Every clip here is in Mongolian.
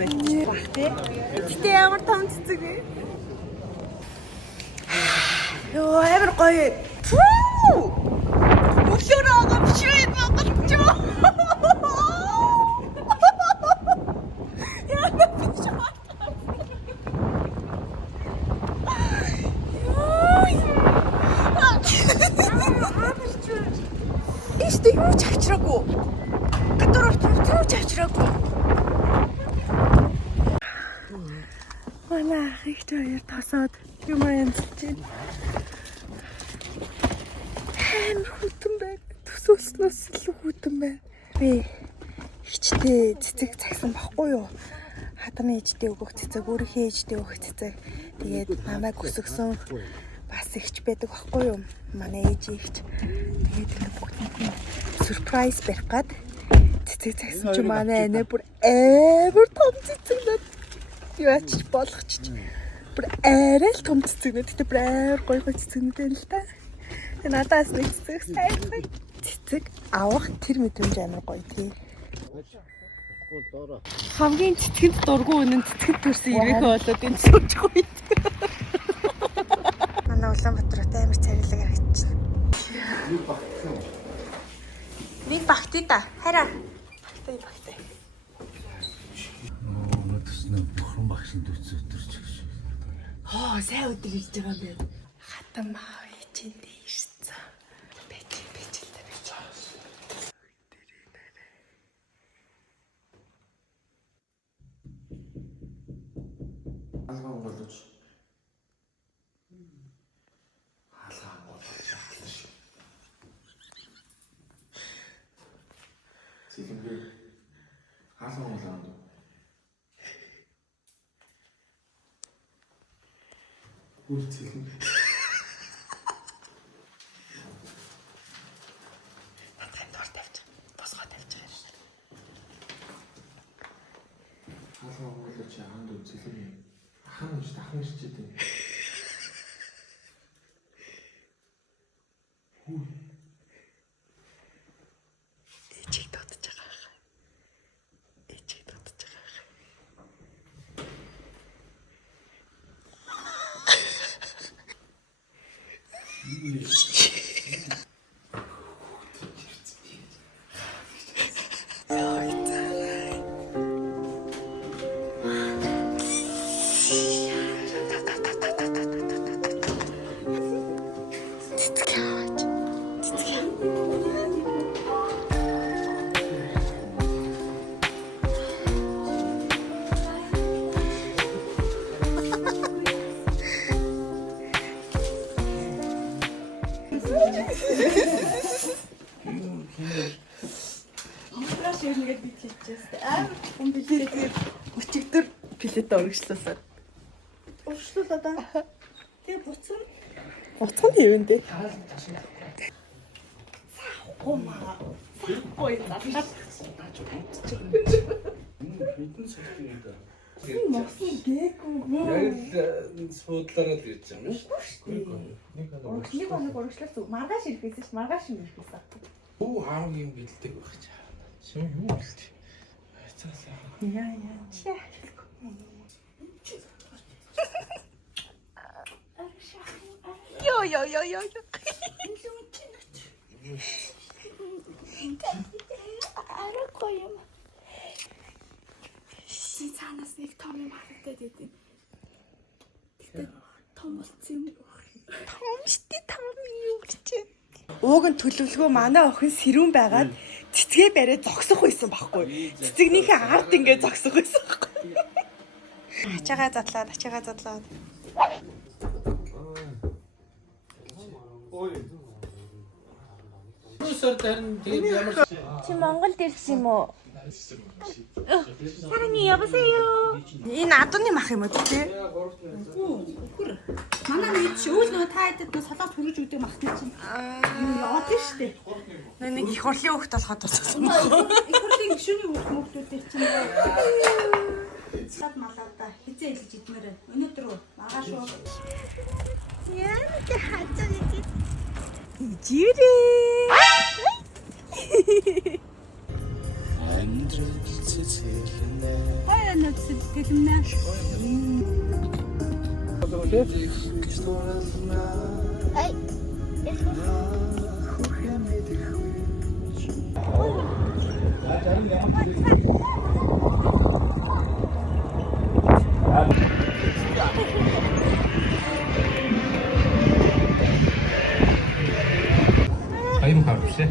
байж баг тий. Гэтэ ямар том цэцэг вэ? Йоо амар гоё. Мөшөөрөө байгаа биш үү монголч юу? Яа биш үү? Истэ юу ч авчраагүй. Гадуур юу ч авчраагүй. Манай их хоёр тасаад юм янзлж байна. Амар хүтэн байна. Төсөөснөөс илүү хүтэн байна. Би хичтэй цэцэг цагсан баггүй юу? Хадны ээжтэй өгөх цэцэг, өөрийнхөө ээжтэй өгөх цэцэг. Тэгээд намайг өсгсөн бас ихч байдаг баггүй юу? Манай ээж ихч. Тэгээд энэ бүгд surprise барих гад цэцэг цагсан чи манай анаа бүр амар том цэцэг надад яач болгочих. Бүр арай л том цэцэгнүүд. Гэтэ бүр амар гоё гоё цэцэгнүүд байна л та. Надаас нэг цэцэг сайхан цэцэг авах тэр мэдрэмж амар гоё тий. Хамгийн цэцгэд дургу үнэн цэцгэд төрсөн ирээхээ болоод энэ суучихгүй. Манай Улаанбаатарт амар царилэг харагдчихна. Нэг багтээ та. Хараа. Багтээ. Өнөөдөр бурхан багшин дүүц өдөрч гэж. Сайн өдөр ирж байгаа юм байна. Хатан маав ээжэндээ ирсэн. Бэжэл. Алгаан болж. Сэлэмгүй. Алгаан болоод. Үрцэлэн. Надад дор тавьж. Босгоо тавьж байгаа. Алгаан болж хаанд үзэлэн. Ахын шчихдээ. Эчиг додож байгаа. Амтраш ингээд бичлээчээ. Хүн билээ өчигдөр билет өргөжлөөсөн. Өргөжлөө даа. Тэгээ буцсан. Буцсан юм дээ. Гомаа. Ой заа. Хитэн сэтгий даа. Мосын гээгүй. Яг суудлаараа л ирж байгаа юм шүү. Нэг өргөжлөөсөн. Маргааш ирэхээс ш маргааш ирэхээс. Оо хамгийн бэлдэг байх чаа. Шим юу болт. Цаасаа. Яа. Йо. Арахгүй юм. Чи цаанаас нэг том юм харагдаад идэв. Тэгтээ том болсон юм. Том юу гэж. Ууг нь төлөвлөгөө манай охин сэрүүн байгаад цэцгээ бариад зогсох байсан байхгүй. Цэцэгнийхээ ард ингээд зогсох байсан байхгүй. Ачаага задлаад. Ой. Нүсэр дэрн тийм ямар Чи Монголд ирсэн юм уу? Сарани явасаа. Энэ адууны мах юм уу тий? Үгүй. Манай нэг шүүл нөгөө та хэдэд нөө солоос хүргэж өгдөг махтай чинь. Яваад штэ. Нэг их хурлын хөлт болоход туссан. Их хурлын гишүүний хүүхдүүдээр чинь сад малаада хизээ илж идмээр өнөөдөр маргааш уу. Яа нэг хацаа нэг. Ижирээ. амьдрал цэцэрлэнэ. Хаяа нэг тэлэмнэ. Ай. Аюун харвшээ.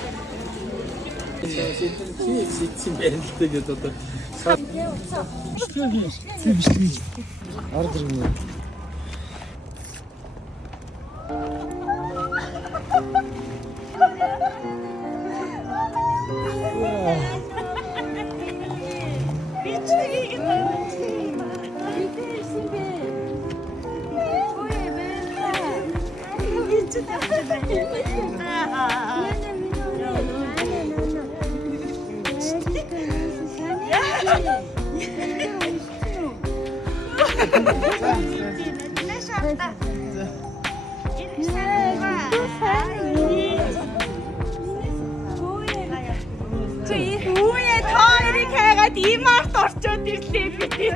Үе та эрийг хайгаад имарт орчоод ирлээ би.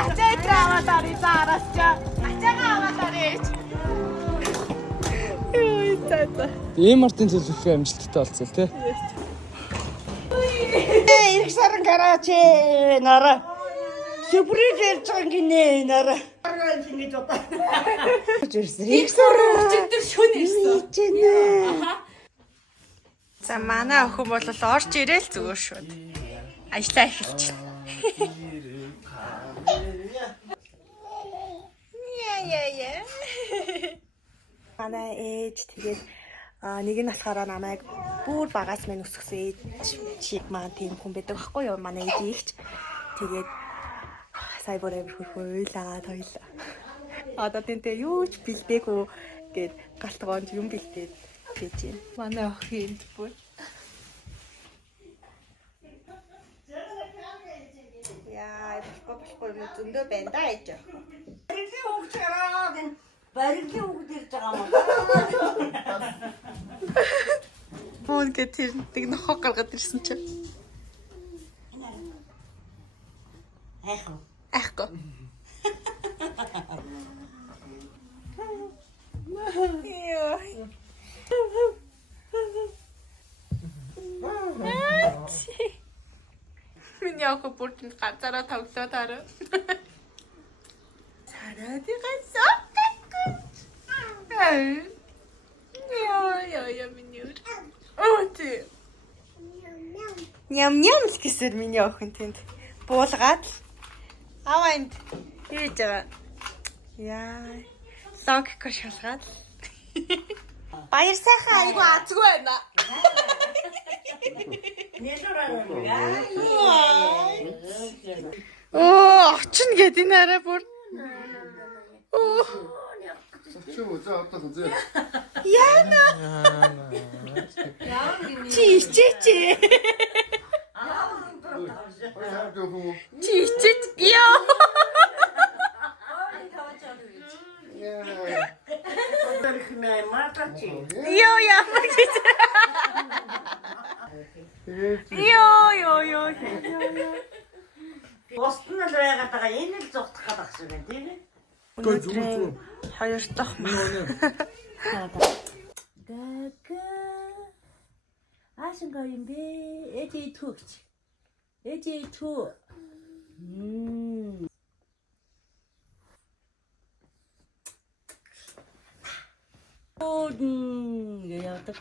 Ачаа аваад арай заараачаа. Ачаагаа аваад арай. Йой тата. Ийм мартын төлөвлөгөө амжилттай болцсон тий. Ирэх сарын гараач нара. Сүприйг ярьж байгаа гинэ нара. Гараач ингэж удаа. Ирэх сарын Өчигдөр шөнө ирсэн. За манай охин бол орж ирээл зүгээр шүү. Ажлаа эхэлчихлээ. Яа. Манай ээж тэгээд нэг нь болохоор намайг бүр багаас минь өсгсөн ээж шиг маань тийм хүн байдаг байхгүй юу? Манай ээж ихч. Тэгээд сая бүр амир хөрхөйлаад хоёлаа. Одоо тэнтэй юу ч бэлдээгүй гээд галт гоонж юм бэлдээд гэж юм. Манай охин бүр яа, болохгүй юм зөндөө байна да ээж. барилгын үг чараад энэ барилгын үг дэрж байгаа юм. Мөн гэ тэр нэг нохоо гаргаад ирсэн чинь. Айхгүй. Миний охин бүртэн ганцаараа тоглоод хараа. Цараад гасаа. Яа миний өр. Өөти. Ням л гэсэн миний охин тэнд буулгаад л аваа энд хийж байгаа. Яа. Логик шалгаад. Баяр сайхан айгу азгүй байна. Очин гэд энэ арай бүр. Яна. Чи. Яа. Йоо. Бостон л байгаад байгаа энэ л зогтох гэдэг шиг байна тийм ээ. Өнөөдрийн хоёр дахь Гага. Аашингаа юм бэ? Эти түүч. Эти түү. Яадаг.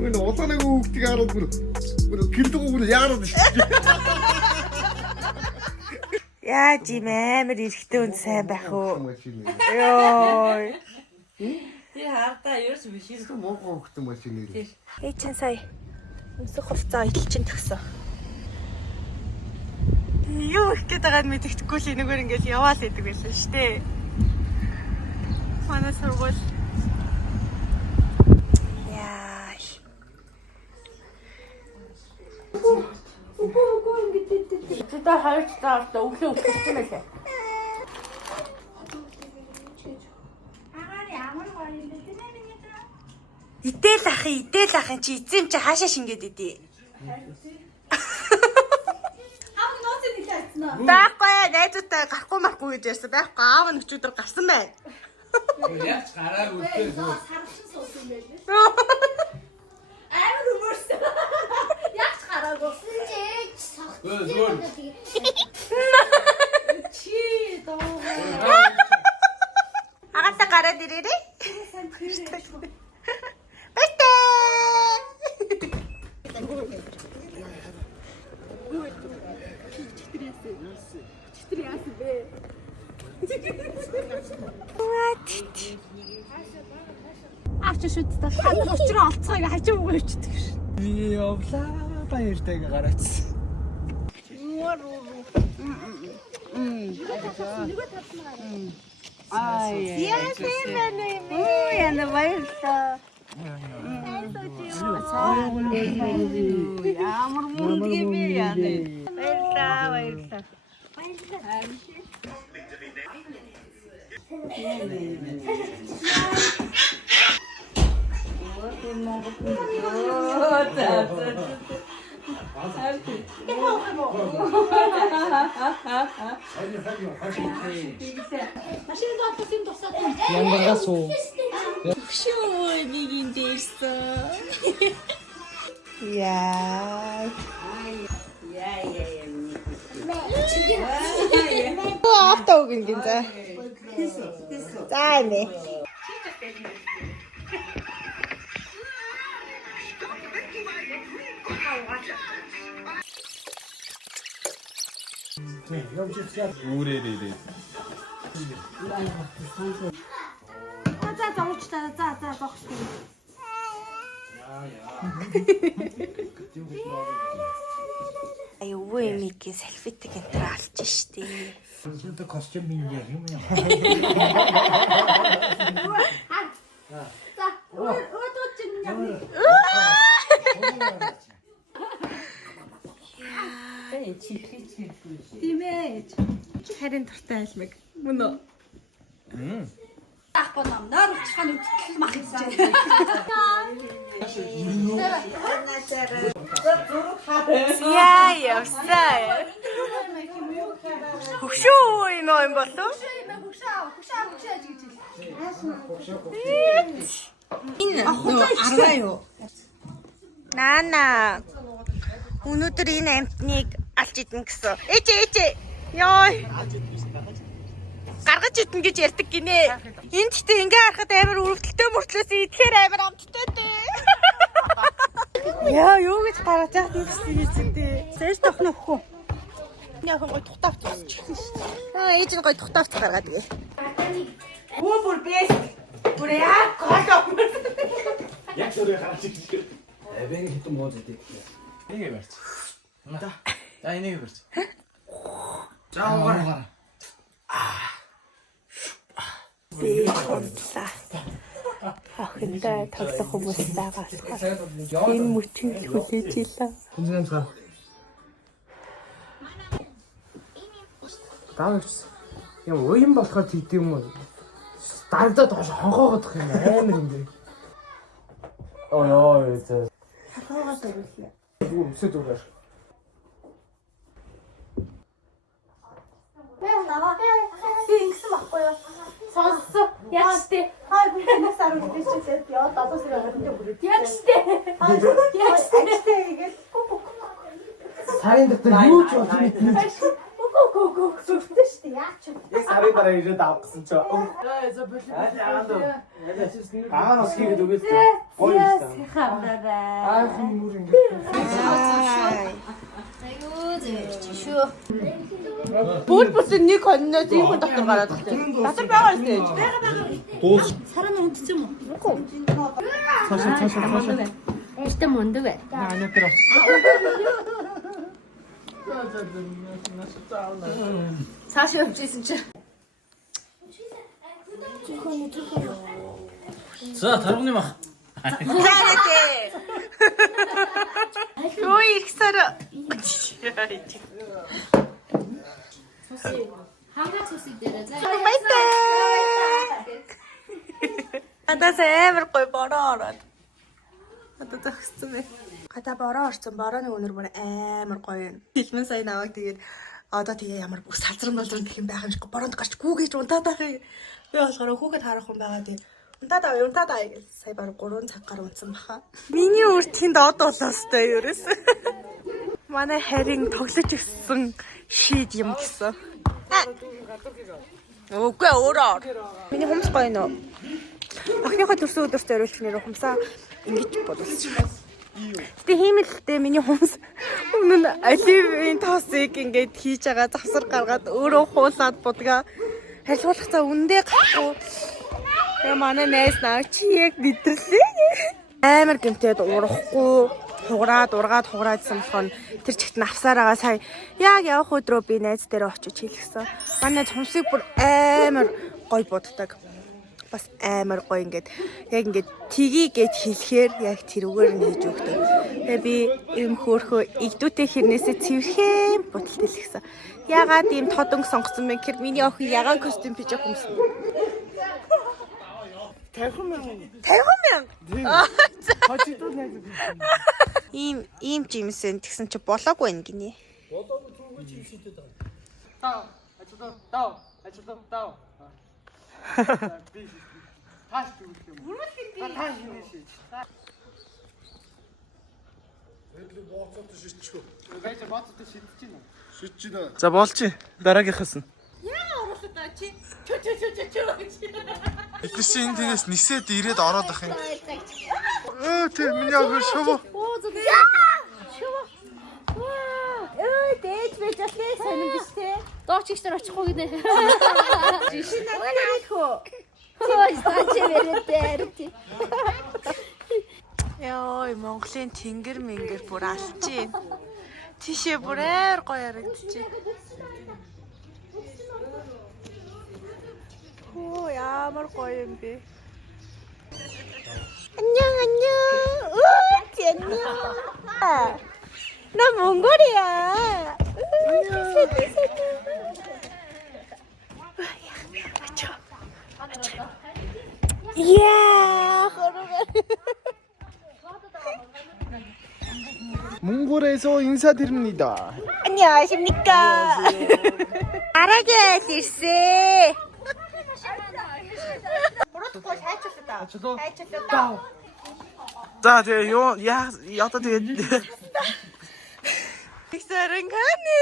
Gue нотаны хүүхдийг хараад бүр гэрдгүүг яарад шүү. Яаж юм амар эрэхтэй үн сайн байх уу? Йоо. Тэр хартаа ерөөс биш юм. Муухай хүүхдэн машин нэр. Эй чин сая өмсөх хувцас идэлчин төгсөн. Юу их гээд байгааг мэдчихгүй л энэгээр ингээл яваал идэг байлаа шүү дээ. Манай сургууль. Яа. Надад хоёр талаас өглөө өгсөн байлээ. Идээл ахын чи эзэм чи хаашаа шингээд идэ. Аав нууц нэг тайцсан уу? Байхгүй найзуутай гарахгүй марахгүй гэж ярьсан. Байхгүй аав нь өчигдөр гарсан байна. Яаж гарааг үлдээ зүгээр. Сарчин суусан байлээ. Амар өмөрсөн. Яаж гараагүй? Зүгээр. Чи доо. Агата гараад ирээрэй. Байтаа. Авч шүт та ханаа учраа олцгоё хажуу өгөө өвчдөг ш. Би явлаа баяртайг гараацсан. Яна баярлаа. Ямар мундаг би яа. Баярлаа. Машин доолох юм тусаад. Янгангаас уу. Шөө нэг юм дээрсэн. Яа. Автоо өгөн гин за. За нэ. Үүрээрээ. За зовчлаа. За зогсчих. Аюу эмигээ селфитик энтер алж штий. Сүнтэй костюм минь юм яа. За өөдөө чинь юм. Тийм ээ. Харин туртай айлмаг. Мөн үү? Ахгүй намнаар уучхан үтгэл мах хийж Яа явсаа. Хөшөө юм болов? Энэ арваа юу? Наана. Өнөөдөр энэ амтныг алж идэн гэсэн. Ээжээ. Йой. Гаргаж идэн гэж ярьдаг гинэ. Энд гэхдээ ингээ харахад амар өрөвдөлтөө мөртлөөс идэхээр амар амттай дээ. Яа, юу гэж гаргаж яах юм бэ? Сэж тохно өхөө. Нэг гой тухтаавч болчихсон шүү дээ. Аа, ээж нь гой тухтаавч гаргаад гээ. Өө бүр бэс. Бүр яа гол. Яг өөрөө гарч ирсэн. Эвэн хитэн бууз идэв. Энийг барьц. За энийг барьц. За угаар. Би онцлаа. Ахинтай тоглох хүмүүс байгаас. Энэ мөчийг хүлээж илаа. Хүнзэмсга. Даавч. Юм уян болохоор тэгдэв юм уу? Дардаа доош хонгоогдох юм амар юм бэ. Ой зөө. Хагаас өрүүлээ. Үсэд үгээр. Ингэсэн баггүй юу? Сонссон. Яаж тээ? Хай би нас арга бичсэн. Яа дадаас ирээд бүрээ. Яаж тээ? Яаж тээ? Игээл Сарын дотор юу ч болж мэднэ. Гү сүртэй шүү дээ. Яач вэ? Яг сарын дараа ирээд авах гэсэн чи. Аа нас хийгээд үгээс. Гоё юм. Аа хин мөр ингэ. Бүл нэг хоньноос ийм хүн дотор гараад ирсэн. Дотор байгаа юм дээ. Дуус. Саран унтчих юм уу? Цаашаа. Эртээ мундаг бай. Наа тэр оч. Цааш явчихсан чи. За тарганы мах. Хараатэй. Ой их сара. Хангац үсэг дээр заа. Гадаас амар гоё бороо ороод. Одоо зогссон бэ. Гадаа бороо орсон. Борооны өнөр бүр амар гоё юм. Хэлмэн сайн аваад тэгээд одоо тэгээ ямар бүх салзран болрон гэх юм байх юм шиг бороонд гарч гүүгээж унтаад байх юм. Би болохоор хүүхэд харах хүн байгаа тийм. Унтаад аа гэж сая баг 3 цаг гар унтсан баха. Миний үр тэнд од болоостой ерөөс. Манай харин тоглож өгсөн шийд юм гэсэн. Үгүй өөрөө. Миний хумс гоё нөө. Охиныхоо төрсөн өдөрт зориулж нэр хумсаа ингэж бодуулсан. Гэтэ хиймэлтэй миний хумс өмнө нь оливын тоосыг ингэж хийж байгаа завсар гаргаад өөрөө хуулаад будгаа харьцуулах цаа үндэ гарахгүй. Тэгээ манай найз наа чи яг бидэрлээ. Амар гэмтээд урахгүй ургаадсан болохоор тэр чигт нь авсараагаа сая яг явах өдрөө би найз дээр очиж хэлсэн. Манай хумсыг бүр амар гоё буддаг. Бас амар гоё ингээд яг ингээд тгийгээд хэлэхээр яг тэрүүгээр нь хийж өгдөг. Тэгээ би юм хөөхөө игдүүтэй хэрнээсээ цэвэрхэн будалт хэлсэн. Ягаад ийм тодонг сонгосон бэ гэхээр миний охин ягаан костюм пижак өмсөн. 50,000. Хачидуу найз. Ийм жимсэн тэгсэн чи болоогүй байна гинэ. Болоогүй түүгүй чи шийдэд байгаа. Таа. Би тааш түүх юм. Тааш хийх шийд. Эдгээр бооцоод шийдчихв. Гайж бооцоод шийдэж байна. Шийдэж байна. За болчих. Дараагийнхаас нь. Яа оруулаад байгаа чи. Чү. Эдгээр чинь тэрнээс нисээд ирээд ороод ах юм. Тэг миний охин шово. Дээж байж алээ сонирн биш те. Доочигч нар очихгүй гинэ. Жишээ надад хөө. Хөөе стач верэтэ. Яой, Монголын тэнгэр мэнгэр бүр алчийн. Тишээ бүр аяар гоё харагдчих. Оо, ямар гоё юм бэ. 안녕. 안녕. 나 몽골이야. 이야, 몽골에서 인사드립니다. 안녕하십니까. 알아게 실세. За тэгээ юу одоо тэгээ Ихсэрэн ганы.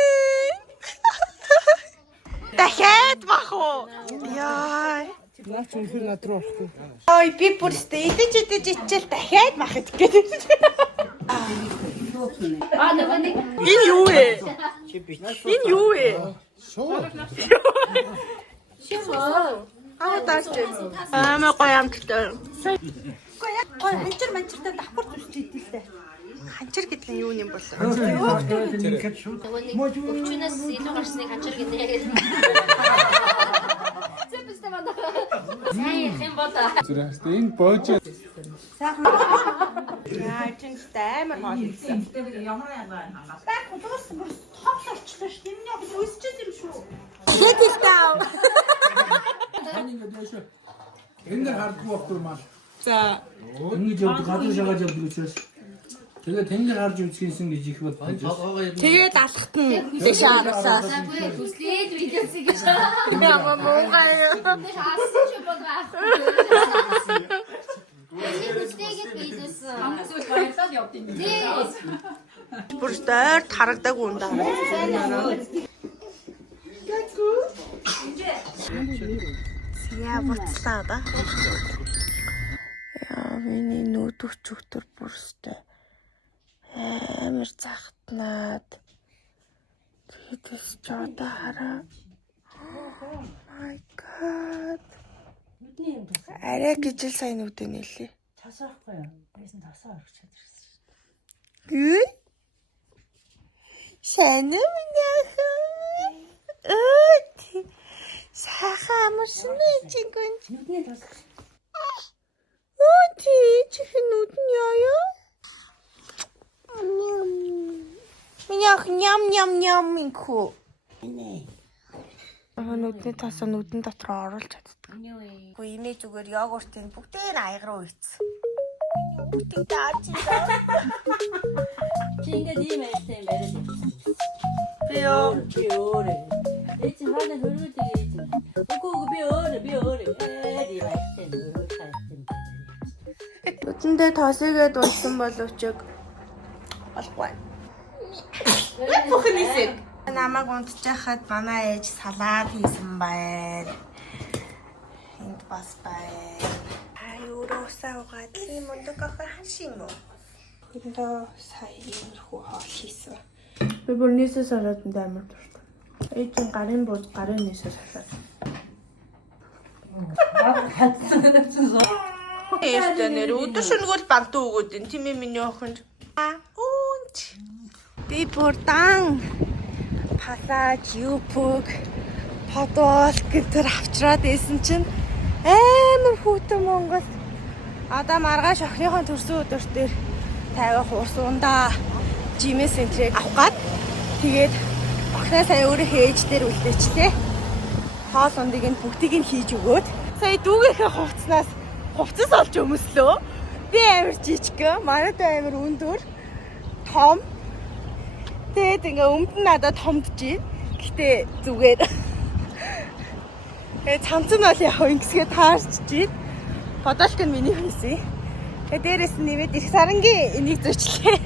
Дахиад бах уу? Яа. Наач үнэхээр над руу орохгүй. Ой, би бүр идэж ичээл дахиад мах гэдэг. Нөгөө нэг Энэ юу вэ? Энэ юу вэ? Дааж. Амар гоё амттай. Гоё ханчар давхар зүсч идэв. Ханчар гэдэг нь юу юм бол? нөгөө нэг өвчнөөс илүү гарсныг ханчар гинэ. Зэпэстэ манда. Сайн хэм бота. Зүрхээс энэ боож Яа, чинь амар гол юм. Так, дуус бүр хогс орчлоо ш. Миний яг үсчээд юм шүү. Хэд их таа. Таны ингэ дэшээ. Энд хардгүй байхгүй маа. За. Ингэж явдаг гадуур шагаад явдаг учраас. Тэгээ тэнгэр харж үзчихсэн гэж их бод. Тэгээд алхахт нь дэш араасаа. Заггүй төслээд видеосыг гэж. Яа, муугай. Тэш аасан ч бодгаа. Тэстэйгээ видеос. Хамгийн сүүл баярлал явд юм. Бүр дойр харагдаагүй юм даа. Яа, буцлаа да. Яа, миний нүүдвч өтөр бүрстэй. Амар захтнаад. Тэдэс ч одоо хараа. Oh my god. Арай гижил сайн нүдэ нэлээ. Тасаахгүй юу? Байсан тасаа орох чадчихсан. Юу? Сайн уу яахан? Өө. Сахаа амарсан ээ чигэн. Нүдний тасах. Өө чихэн нүд нь яа. Меня ням-ням-ням инху. Нүдний тасаа нүдэн дотор оруулж чаддаг. Үгүй имээ зүгээр йогуртын бүгдээ аяг руу ийц. Бүгдийг даарч ирээ. Чи ингээд ийм байсан юм яриад юм. Би ёо. Би өөрөө. Эцэг хаана хөрөөд ийж. Үгүй би өөрөө. Ээ байсан хөрөөд. Нүдэндээ тосыгээд унсан боловч болохгүй. Бүхнийсээ намайг унтчихад манай ээж салаад хийсэн байна. Энд бас байна. Юуросаа угаад юм ундаг хашин уу? Эндээ сая иймэрхүү хоол хийсэн. Би бүр нийсээ салаад амар дуртай. Ээжийн гарын бууз гарын нийсээ салаад. Эстэ нэр өдөр шөнөгөл бантуу өгөөд энэ тийм ээ миний охинд. Үүнч. Би бүр дан пасаж, юпг, подвол гэтэр авчраад исэн чинь амар хүүтэн Монгол. Одоо маргааш охиныхон төрсөн өдөр дээр тавих уурсундаа жимэс энтрийг авах гад тэгээд охиноо сая өөрөө хээж дээр үлдээчлээ. Хоол ундыг нь бүгдийг нь хийж өгөөд сая дүүгийнхээ хувцснаас хувцас олж өмслөө. Би амар жижиг, манайд амар өндөр, том. Тэгээд ингээ өмд нь надад томдож байна. Гэтэ зүгээр. Цамц нь бол яг ингэсгээ таарч байна. Бодолт нь миний хийсэн. Тэгээд дээрэс нь нэмээд их сарангийн энийг зөчлээ.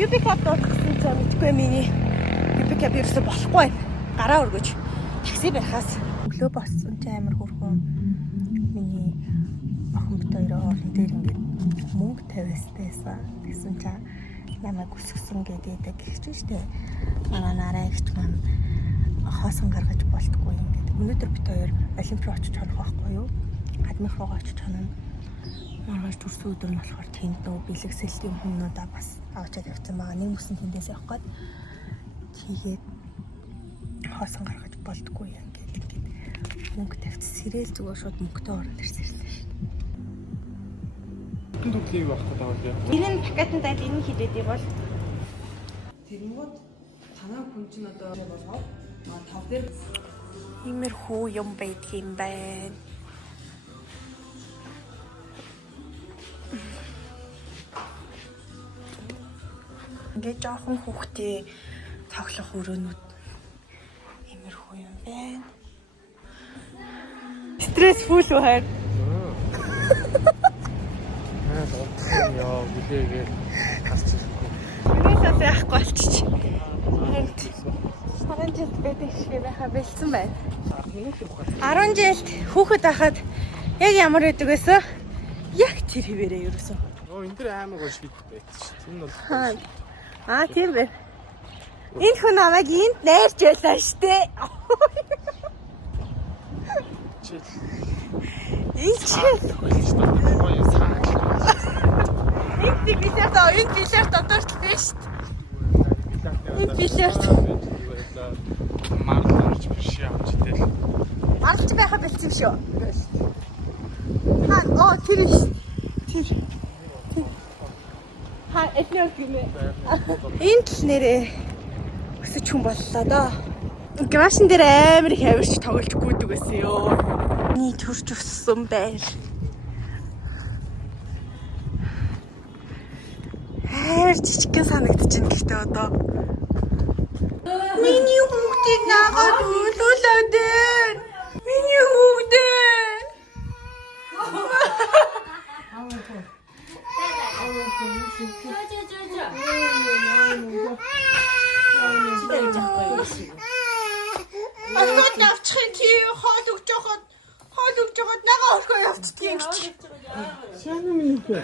UB Cup дуусгасан ч мэдгүй миний UB Cup ерөөсө болохгүй байна. Гараа өргөж такси барихаас өглөө боссон чи амар хөрхөн миний охин бит хоёроо орон дээр ингээд мөнгө тавиастайсан. Тэгсэн чинь намайг өсгсөн гэдэг гихч штэ. Манай нараа ихч маань хоосон гаргаж болтгүй ингээд. Өнөөдөр бит хоёр олимпиад очиж чадах байхгүй юу? Гаднах руугаа очиж чадна. Маргааш төрсөн өдөр нь болохоор тэнд нөө бэлгэсэлтийн хүмүүдээ бас авчаад явсан байгаа. Нэг бүсэн тэндээс явах гээд тэгээд хоосон гаргаж болтгүй юм гэдэг ингээд мөнгө тавьчих сэрэл зүгээр шууд мөнгөтэй орон ирсэн шүү дээ. Түнүүд тийм байх гэдэг байна. Энэ нь пакетанд айл энэ хилээд юм бол Тэрэнгүүд танаа хүн чинь одоо болгоо тав дээр иймэрхүү юм байдаг юм байна. Ингээд жоохон хүүхдээ цоглох өрөөнүүд иймэрхүү юм байна. Стрессфул үү хайр? Яа, бүлээгээ гарч ирэхгүй. Юунаас яахгүй болчих. Харин жил байдаг шиг байхаа бэлдсэн байна. 10 жилд хүүхэд байхад яг ямар байдаг байсан? Яг тэр хэвээрээ ерөөсөн. Оо энэ дэр аймаг гоо шийдэх байсан шүү. Энэ бол Тийм байна. Энэ хүн намайг энд найрч байлаа штэ. Энэ билярд одоорт л биш штэ. Энэ билярд марлж биш явж идэл. марлж байхаа бэлдсэн шүү. Оо тэр биш. Тэр. Этнэр гинэ. Энд л нэрээ өсөж хүн боллоо доо. Грашин дээр амар их авирч тоглож гүйдэг байсан ёо. Миний төрж өссөн байр. Амар жижигхэн санагдчихэв гэхдээ одоо. Миний хүүхдийг нагаад өлүүлээд байна. Миний хүүхдээ. Ахад авчихын тий хоол өгч жохот нагаа орхоо явцдгийг чи. Сайн юм уу?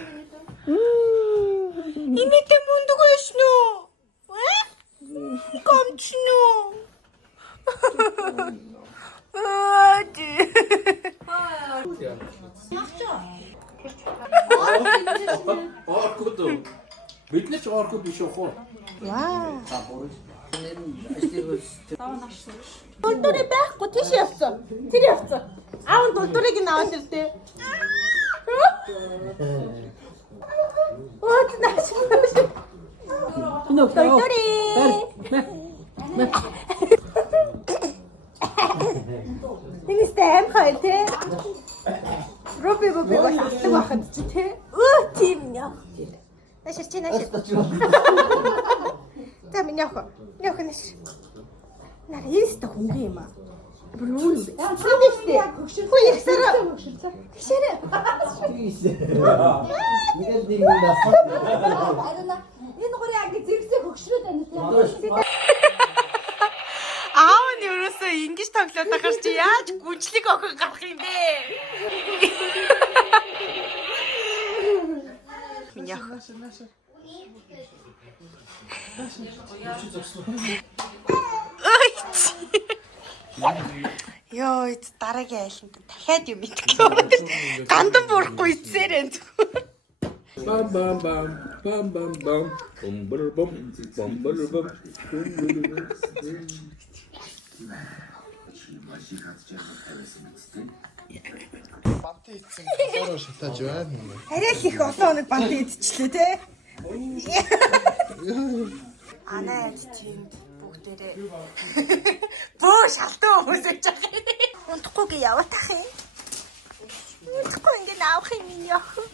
Имитэ мундаг байсан уу? Комчно. Оркод. Бид нар ч оркод биш уу? Вау. Дулдурыг байхгүй тийш явцсан. Тэр явцсан. Аав нь дулдурыг нь аваад ирдээ. Оо нааш. Дулдурыг. Тэнгистэй аим хай те. Роби болдог байхад чи те. Өө тийм яах. Нашир чи нашир. За минь явах. Явах нашир. Нар eerste хөнгөн юм аа. Бүр үү. Яа цэвэштэй. Хөө ихсараа. Гişэрэ. Мигэл нэг юм даа. Энэ гурийн анги зэрэгцээ хөгшрөөд байна. Аав нь ерөөсөө ингэж тоглоод байгаа чи яаж гүнжлэг охин гарах юм бэ? Минь явах. Йоо, дараагийн айланд дахиад юм итгэв. Гандан буурахгүй эцээрээ зүгээр. Бам бам бам бам бам бам бум бум бум. Арай л их олон хоног бант идчихлээ те. Анаад тиймд бүгдээрээ бөө шалтан өмсөж байгаа юм. Унтахгүйгээ яваатах юм. Унтахгүй ингээд авах юм яах вэ?